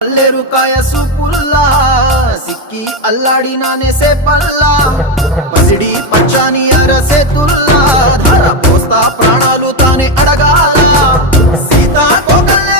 పల్లెరుకాయ సూపుల్లా సిక్కి అల్లాడినానే సేపల్లా పసిడి పచ్చాని అరసేతుల్లా ధర పోస్తా ప్రాణాలు తానే అడగాల సీతాకోకల్లే